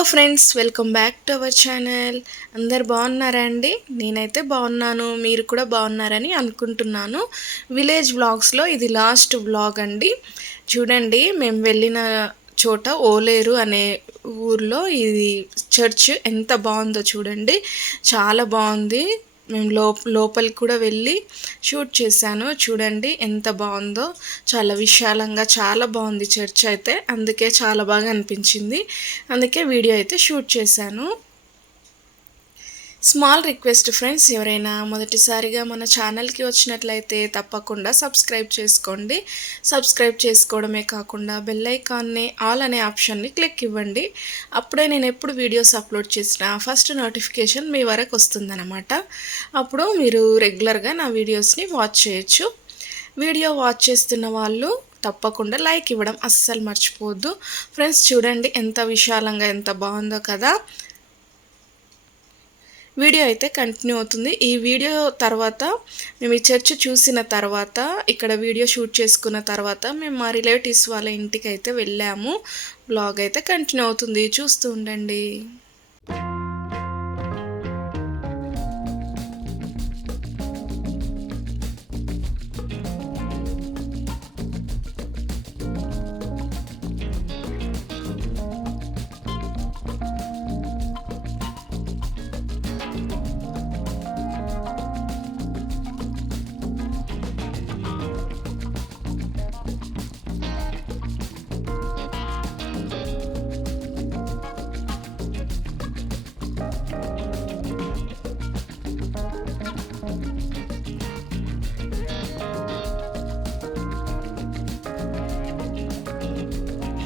Hello friends welcome back to our channel. అందరు బాగున్నారా అండి? నేనైతే బాగున్నాను. మీరు కూడా బాగున్నారని అనుకుంటున్నాను. విలేజ్ వ్లాగ్స్లో ఇది లాస్ట్ వ్లాగ్ అండి. చూడండి మేము వెళ్ళిన చోట ఓలేరు అనే ఊర్లో ఇది చర్చ్ ఎంత బాగుందో చూడండి. చాలా బాగుంది. మేము లో లోపలికి కూడా వెళ్ళి షూట్ చేశాను. చూడండి ఎంత బాగుందో. చాలా విశాలంగా చాలా బాగుంది చర్చ్ అయితే. అందుకే చాలా బాగా అనిపించింది. అందుకే వీడియో అయితే షూట్ చేశాను. స్మాల్ రిక్వెస్ట్ ఫ్రెండ్స్ ఎవరైనా మొదటిసారిగా మన ఛానల్కి వచ్చినట్లయితే తప్పకుండా సబ్స్క్రైబ్ చేసుకోండి. సబ్స్క్రైబ్ చేసుకోవడమే కాకుండా బెల్ ఐకాన్ని ఆల్ అనే ఆప్షన్ని క్లిక్ ఇవ్వండి. అప్పుడే నేను ఎప్పుడు వీడియోస్ అప్లోడ్ చేసినా ఫస్ట్ నోటిఫికేషన్ మీ వరకు వస్తుందన్నమాట. అప్పుడు మీరు రెగ్యులర్గా నా వీడియోస్ని వాచ్ చేయొచ్చు. వీడియో వాచ్ చేస్తున్న వాళ్ళు తప్పకుండా లైక్ ఇవ్వడం అస్సలు మర్చిపోవద్దు. ఫ్రెండ్స్ చూడండి ఎంత విశాలంగా ఎంత బాగుందో కదా. వీడియో అయితే కంటిన్యూ అవుతుంది. ఈ వీడియో తర్వాత మేము ఈ చర్చ్ చూసిన తర్వాత ఇక్కడ వీడియో షూట్ చేసుకున్న తర్వాత మేము మా రిలేటివ్స్ వాళ్ళ ఇంటికి అయితే వెళ్ళాము. బ్లాగ్ అయితే కంటిన్యూ అవుతుంది. చూస్తూ ఉండండి.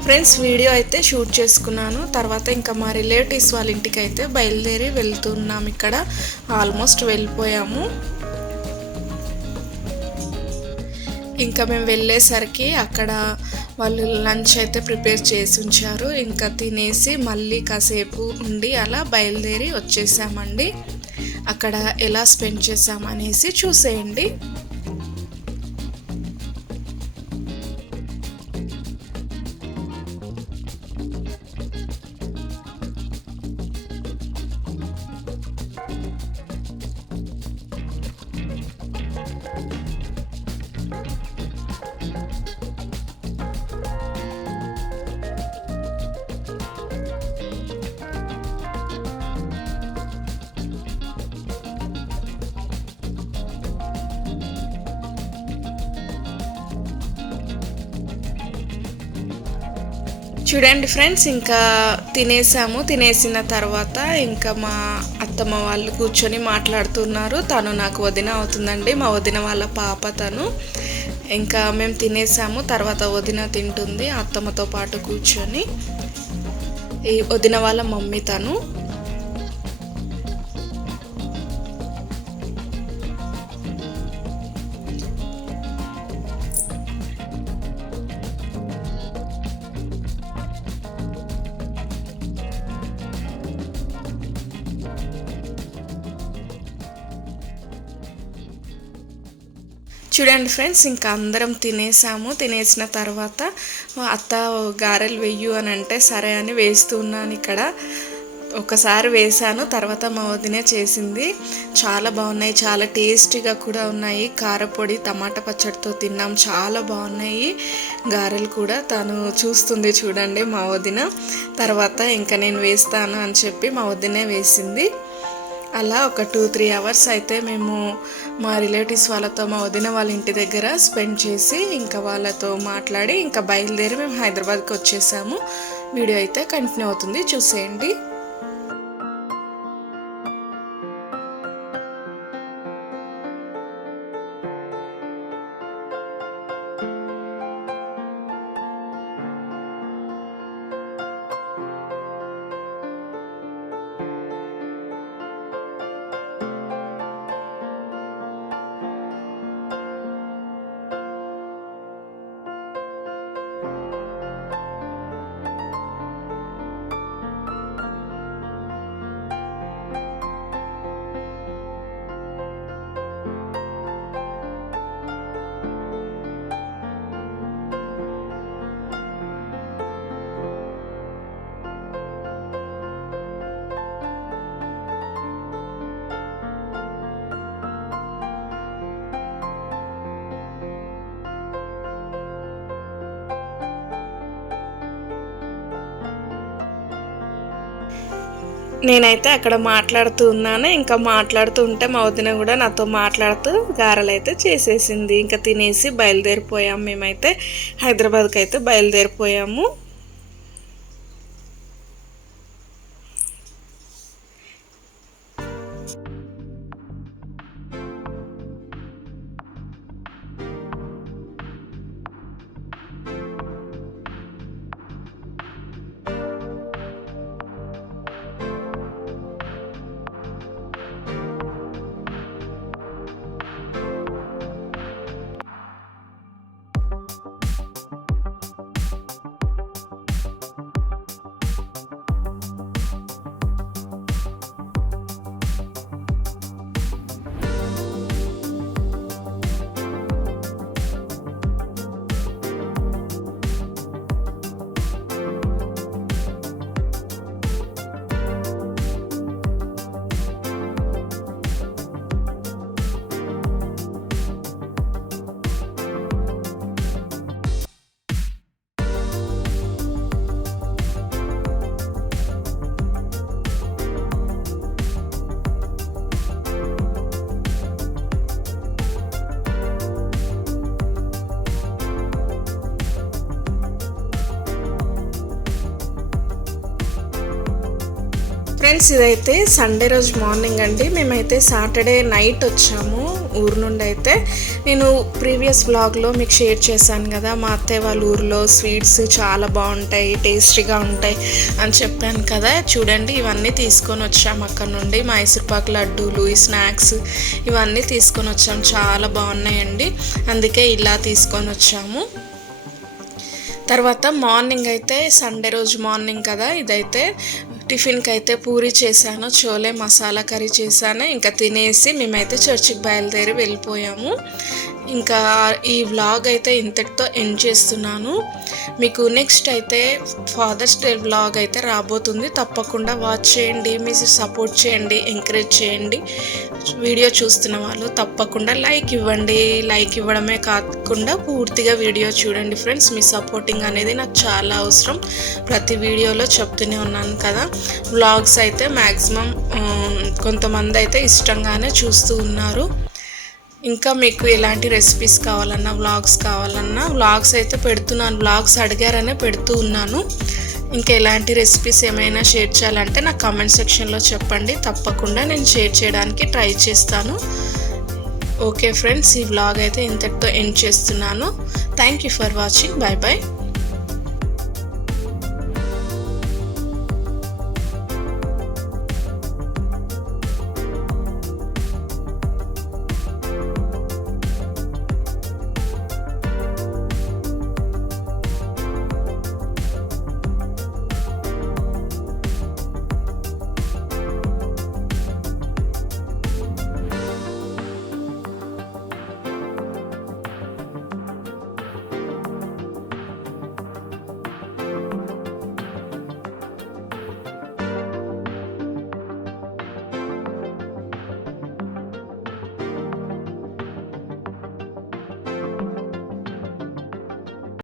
ఫ్రెండ్స్ వీడియో అయితే షూట్ చేసుకున్నాను. తర్వాత ఇంకా మా రిలేటివ్స్ వాళ్ళ ఇంటికి అయితే బయలుదేరి వెళ్తున్నాం ఇక్కడ. ఆల్మోస్ట్ వెళ్ళిపోయాము. ఇంకా మేము వెళ్ళేసరికి అక్కడ వాళ్ళు లంచ్ అయితే ప్రిపేర్ చేసి ఉంచారు. ఇంకా తినేసి మళ్ళీ కాసేపు ఉండి అలా బయలుదేరి వచ్చేసామండి. అక్కడ ఎలా స్పెండ్ చేసామనేసి చూసేయండి. చూడండి ఫ్రెండ్స్ ఇంకా తినేసాము. తినేసిన తర్వాత ఇంకా మా అత్తమ్మ వాళ్ళు కూర్చొని మాట్లాడుతున్నారు. తను నాకు వదిన అవుతుందండి. మా వదిన వాళ్ళ పాప తను. ఇంకా మేము తినేసాము. తర్వాత వదిన తింటుంది. అత్తమ్మతో పాటు కూర్చొని. ఈ వదిన వాళ్ళ మమ్మీ తను. చూడండి ఫ్రెండ్స్ ఇంకా అందరం తినేసాము. తినేసిన తర్వాత అత్త గారెలు వెయ్యు అని అంటే సరే అని వేస్తున్నాను ఇక్కడ. ఒకసారి వేసాను తర్వాత మా వదినే చేసింది. చాలా బాగున్నాయి చాలా టేస్టీగా కూడా ఉన్నాయి. కారపొడి టమాటా పచ్చడితో తిన్నాం చాలా బాగున్నాయి. గారెలు కూడా తను చూస్తుంది చూడండి మా వదిన. తర్వాత ఇంకా నేను వేస్తాను అని చెప్పి మా వదినే వేసింది. అలా ఒక టూ త్రీ అవర్స్ అయితే మేము మా రిలేటివ్స్ వాళ్ళతో మా వదిన వాళ్ళ ఇంటి దగ్గర స్పెండ్ చేసి ఇంకా వాళ్ళతో మాట్లాడి ఇంకా బయలుదేరి మేము హైదరాబాద్కి వచ్చేసాము. వీడియో అయితే కంటిన్యూ అవుతుంది. చూసేయండి. నేనైతే అక్కడ మాట్లాడుతూ ఉన్నాను. ఇంకా మాట్లాడుతూ ఉంటే మా వదిన కూడా నాతో మాట్లాడుతూ గారెలు అయితే చేసేసింది. ఇంకా తినేసి బయలుదేరిపోయాము మేమైతే. హైదరాబాద్కి అయితే బయలుదేరిపోయాము. ఫ్రెండ్స్ ఇదైతే సండే రోజు మార్నింగ్ అండి. మేమైతే సాటర్డే నైట్ వచ్చాము ఊరు నుండి అయితే. నేను ప్రీవియస్ వ్లాగ్లో మీకు షేర్ చేశాను కదా మా అత్తయ్య వాళ్ళ ఊరిలో స్వీట్స్ చాలా బాగుంటాయి టేస్టీగా ఉంటాయి అని చెప్పాను కదా. చూడండి ఇవన్నీ తీసుకొని వచ్చాము అక్కడ నుండి. మైసూర్పాకు లడ్డూలు ఈ స్నాక్స్ ఇవన్నీ తీసుకొని వచ్చాము. చాలా బాగున్నాయండి. అందుకే ఇలా తీసుకొని వచ్చాము. తర్వాత మార్నింగ్ అయితే సండే రోజు మార్నింగ్ కదా ఇదైతే టిఫిన్కి అయితే పూరి చేశాను చోలే మసాలా కర్రీ చేశాను ఇంకా తినేసి మేమైతే చర్చికి బయలుదేరి వెళ్ళిపోయాము. ఇంకా ఈ వ్లాగ్ అయితే ఇంతటితో ఎండ్ చేస్తున్నాను. మీకు నెక్స్ట్ అయితే ఫాదర్స్ డే వ్లాగ్ అయితే రాబోతుంది. తప్పకుండా వాచ్ చేయండి మీరు సపోర్ట్ చేయండి ఎంకరేజ్ చేయండి. వీడియో చూస్తున్న వాళ్ళు తప్పకుండా లైక్ ఇవ్వండి. లైక్ ఇవ్వడమే కాకుండా పూర్తిగా వీడియో చూడండి ఫ్రెండ్స్ మీ సపోర్టింగ్ అనేది నాకు చాలా అవసరం. ప్రతి వీడియోలో చెప్తూనే ఉన్నాను కదా. వ్లాగ్స్ అయితే మ్యాక్సిమం కొంతమంది అయితే ఇష్టంగానే చూస్తూ ఉన్నారు. ఇంకా మీకు ఎలాంటి రెసిపీస్ కావాలన్నా వ్లాగ్స్ కావాలన్నా వ్లాగ్స్ అయితే పెడుతున్నాను. వ్లాగ్స్ అడిగారనే పెడుతూ ఉన్నాను. ఇంకా ఎలాంటి రెసిపీస్ ఏమైనా షేర్ చేయాలంటే నాకు కామెంట్ సెక్షన్లో చెప్పండి. తప్పకుండా నేను షేర్ చేయడానికి ట్రై చేస్తాను. ఓకే ఫ్రెండ్స్ ఈ వ్లాగ్ అయితే ఇంతటితో ఎండ్ చేస్తున్నాను. Thank you for watching bye bye